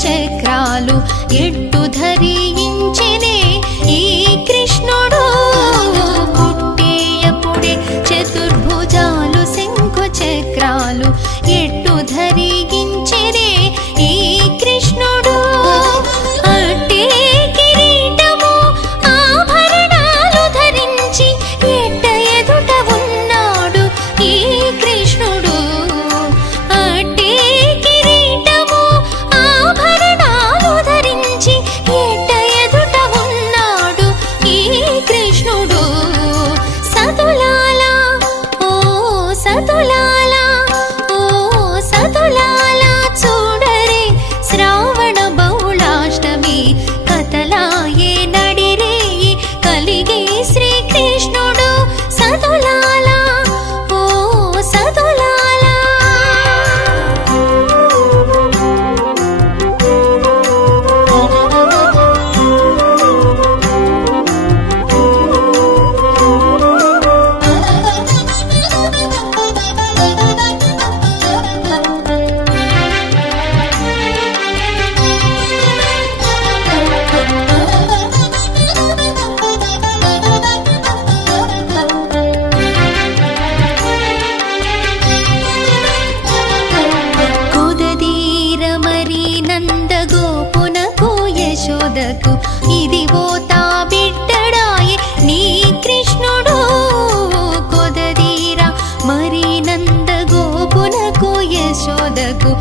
చక్రాలు ఎట్టు ధరించెనే ఈ కృష్ణుడు పుట్టేయపుడే చతుర్భుజాలు శంఖు చక్రాలు ఎట్టు ధరించెనే ఈ కృష్ణుడు అట్టే కిరీటము ఆభరణాలు ధరించి ఎట్ట ఎదుట ఉన్నాడు ఈ కృష్ణుడు అట్టే కిరీటము ఆభరణాలు ధరించి ఎట్ట ఎదుట ఉన్నాడు ఈ కృష్ణుడు సతులాల ఓ సతులాల ఓ సతులాల చూడరే శ్రావణ బహుళాష్టమి కథలాయే నడిరేయి కలిగే శ్రీకృష్ణుడు సతులాల ఓ సతులాల కొదదీర మరి నందగోపునకు యశోదకు ఇదిగో తా బిడ్డడాయే నీ కృష్ణుడు కొదదీర మరి నందగోపునకు యశోదకు